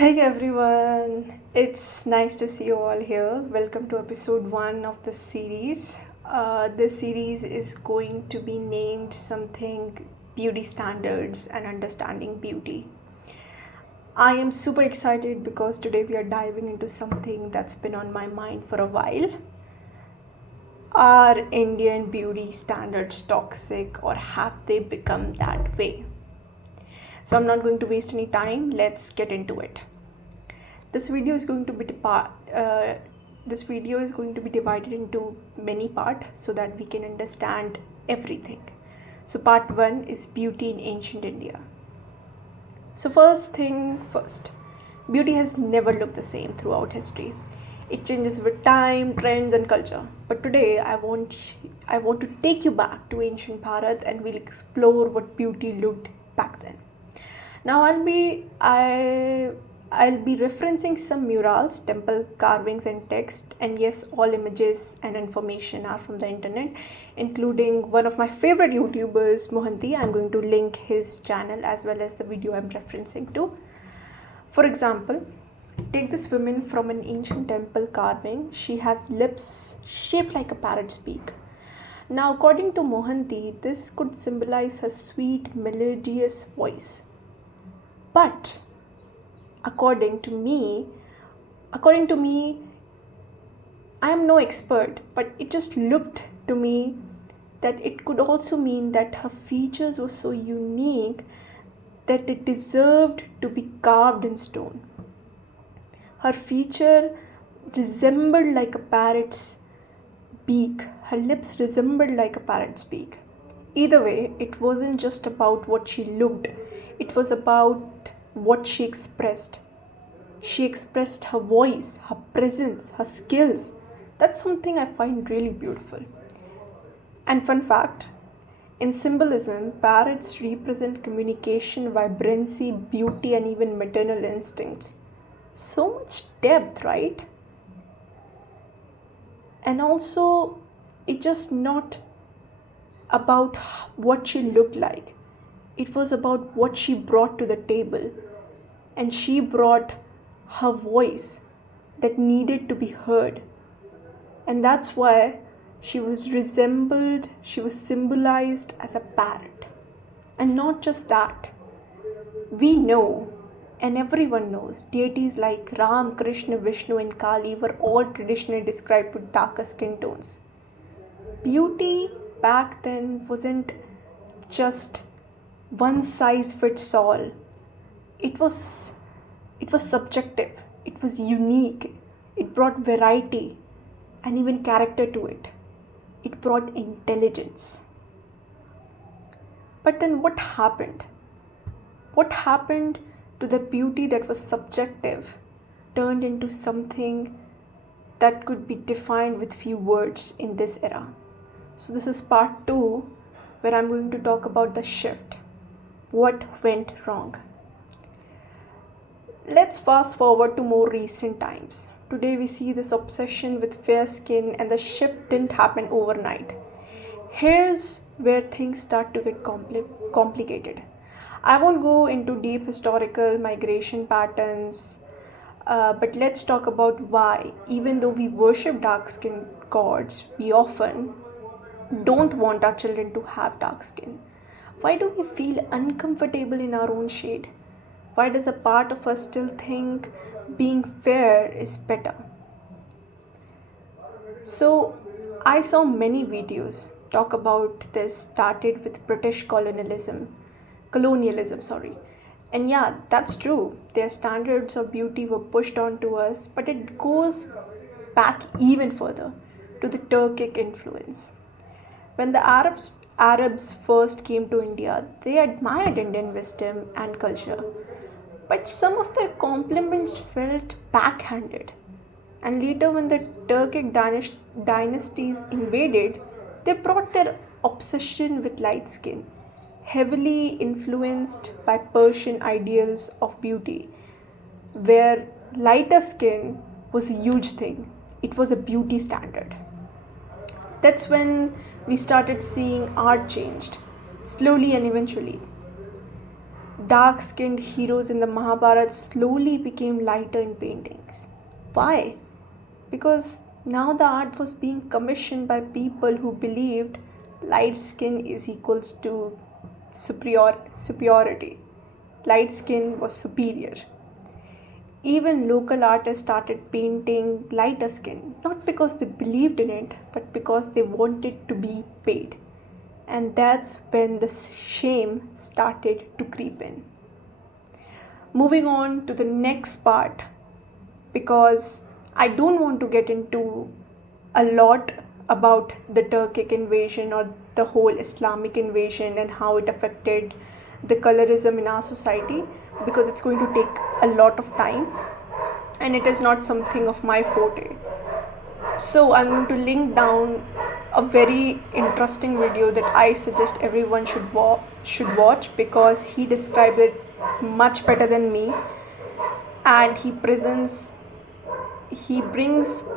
Hey everyone, it's nice to see you all here. Welcome to episode 1 of the series. This series is going to be named something beauty standards and understanding beauty. I am super excited because today we are diving into something that's been on my mind for a while. Are Indian beauty standards toxic or have they become that way? So I'm not going to waste any time. Let's get into it. This video is going to be divided into many parts so that we can understand everything. So part 1 is beauty in ancient India. So first thing first, beauty has never looked the same throughout history. It changes with time, trends and culture. But today I want to take you back to ancient Bharat and we'll explore what beauty looked back then. Now I'll be referencing some murals, temple carvings and text, and yes, all images and information are from the internet, including one of my favorite YouTubers, Mohanty. I'm going to link his channel as well as the video I'm referencing to. For example, take this woman from an ancient temple carving. She has lips shaped like a parrot's beak. Now, according to Mohanty, this could symbolize her sweet, melodious voice. But according to me, I am no expert, but it just looked to me that it could also mean that her features were so unique that it deserved to be carved in stone. Her feature resembled like a parrot's beak. Her lips resembled like a parrot's beak. Either way, it wasn't just about what she looked. It was about what she expressed. She expressed her voice, her presence, her skills. That's something I find really beautiful. And fun fact, in symbolism, parrots represent communication, vibrancy, beauty, and even maternal instincts. So much depth, right? And also, it's just not about what she looked like. It was about what she brought to the table. And she brought her voice that needed to be heard. And that's why she was symbolized as a parrot. And not just that. We know, and everyone knows, deities like Ram, Krishna, Vishnu, and Kali were all traditionally described with darker skin tones. Beauty back then wasn't just one size fits all. It was subjective, it was unique, it brought variety and even character to it. It brought intelligence. But then what happened? What happened to the beauty that was subjective turned into something that could be defined with few words in this era? So this is part 2 where I'm going to talk about the shift. What went wrong? Let's fast forward to more recent times. Today we see this obsession with fair skin and the shift didn't happen overnight. Here's where things start to get complicated. I won't go into deep historical migration patterns, but let's talk about why, even though we worship dark-skinned gods, we often don't want our children to have dark skin. Why do we feel uncomfortable in our own shade? Why does a part of us still think being fair is better? So, I saw many videos talk about this, started with British colonialism. And yeah, that's true. Their standards of beauty were pushed onto us, but it goes back even further to the Turkic influence. When the Arabs first came to India, they admired Indian wisdom and culture. But some of their compliments felt backhanded. And later, when the Turkic dynasties invaded, they brought their obsession with light skin, heavily influenced by Persian ideals of beauty, where lighter skin was a huge thing. It was a beauty standard. That's when we started seeing art changed, slowly and eventually. dark skinned heroes in the Mahabharata slowly became lighter in paintings. Why? Because now the art was being commissioned by people who believed light skin is equals to superiority. Light skin was superior. Even local artists started painting lighter skin, not because they believed in it, but because they wanted to be paid. And that's when the shame started to creep in. Moving on to the next part, because I don't want to get into a lot about the Turkic invasion or the whole Islamic invasion and how it affected the colorism in our society, because it's going to take a lot of time and it is not something of my forte. So I'm going to link down a very interesting video that I suggest everyone should watch, because he described it much better than me, and he brings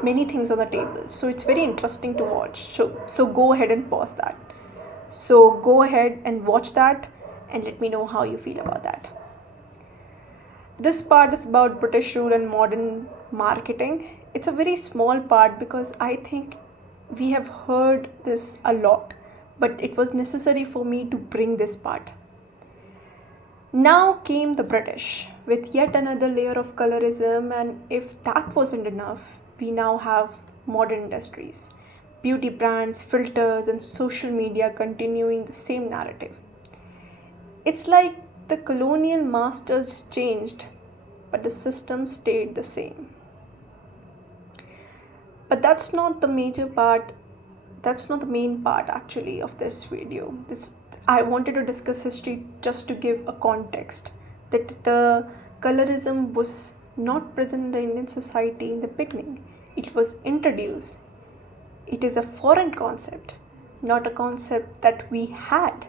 many things on the table. So it's very interesting to watch. So go ahead and pause that. So go ahead and watch that and let me know how you feel about that. This part is about British rule and modern marketing. It's a very small part because I think we have heard this a lot, but it was necessary for me to bring this part. Now came the British with yet another layer of colorism, and if that wasn't enough, we now have modern industries, beauty brands, filters, and social media continuing the same narrative. It's like the colonial masters changed, but the system stayed the same. But that's not the major part. That's not the main part actually of this video. I wanted to discuss history just to give a context that the colorism was not present in the Indian society in the beginning. It was introduced. It is a foreign concept, not a concept that we had.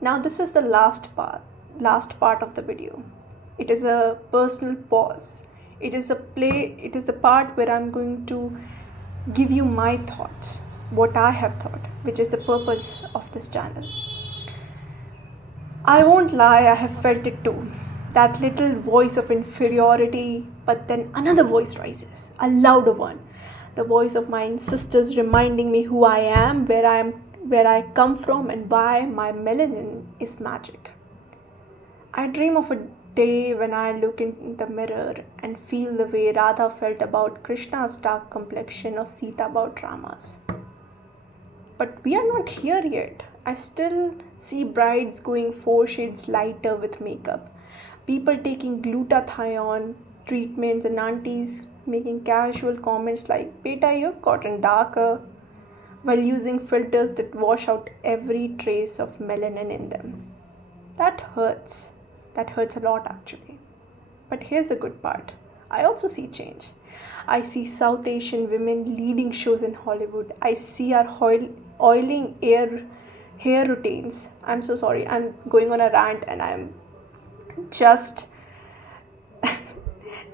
Now this is the last part of the video. It is a personal pause. It is the part where I'm going to give you my thoughts, what I have thought, which is the purpose of this channel. I won't lie, I have felt it too. That little voice of inferiority, but then another voice rises, a louder one. The voice of my ancestors reminding me who I am, where I come from, and why my melanin is magic. I dream of a day when I look in the mirror and feel the way Radha felt about Krishna's dark complexion or Sita about Rama's. But we are not here yet. I still see brides going 4 shades lighter with makeup, people taking glutathione treatments, and aunties making casual comments like, "Beta, you've gotten darker," while using filters that wash out every trace of melanin in them. That hurts. That hurts a lot actually. But here's the good part. I also see change. I see South Asian women leading shows in Hollywood. I see our oiling hair routines. I'm so sorry. I'm going on a rant and I'm just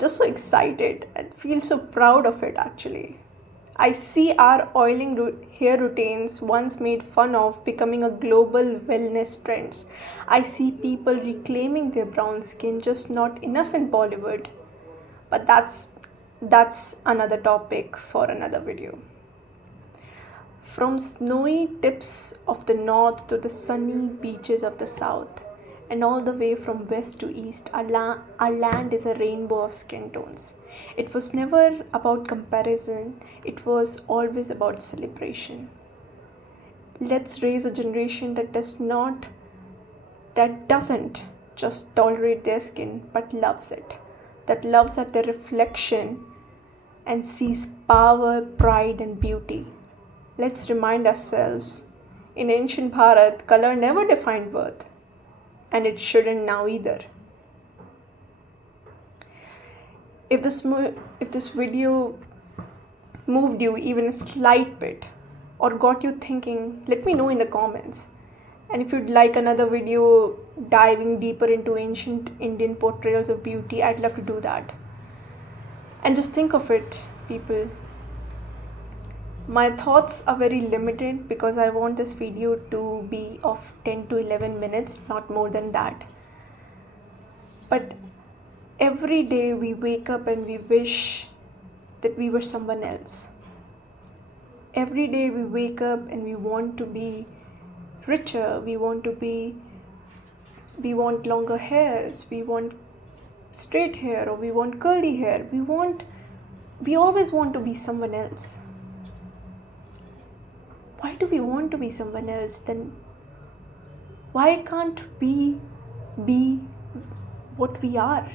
so excited and feel so proud of it actually. I see our oiling hair routines, once made fun of, becoming a global wellness trends. I see people reclaiming their brown skin, just not enough in Bollywood. But that's another topic for another video. From snowy tips of the north to the sunny beaches of the south, and all the way from west to east, our land is a rainbow of skin tones. It was never about comparison, it was always about celebration. Let's raise a generation that doesn't just tolerate their skin, but loves it. That loves at their reflection and sees power, pride, and beauty. Let's remind ourselves, in ancient Bharat, color never defined worth, and it shouldn't now either. If this video moved you even a slight bit or got you thinking, let me know in the comments. And if you'd like another video diving deeper into ancient Indian portrayals of beauty, I'd love to do that. And just think of it, people. My thoughts are very limited because I want this video to be of 10 to 11 minutes, not more than that. But every day we wake up and we wish that we were someone else. Every day we wake up and we want to be richer, we want longer hairs, we want straight hair, or we want curly hair. We always want to be someone else. Why do we want to be someone else? Then why can't we be what we are?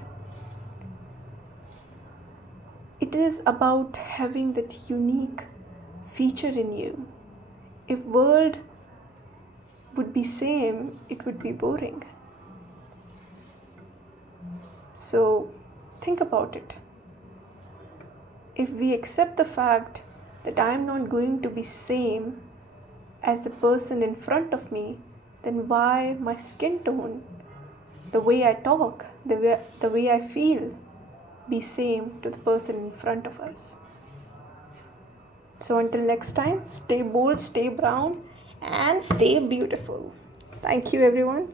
It is about having that unique feature in you. If world would be same, it would be boring. So think about it. If we accept the fact that I am not going to be same as the person in front of me, then why my skin tone, the way I talk, the way I feel be same to the person in front of us? So until next time, stay bold, stay brown, and stay beautiful. Thank you, everyone.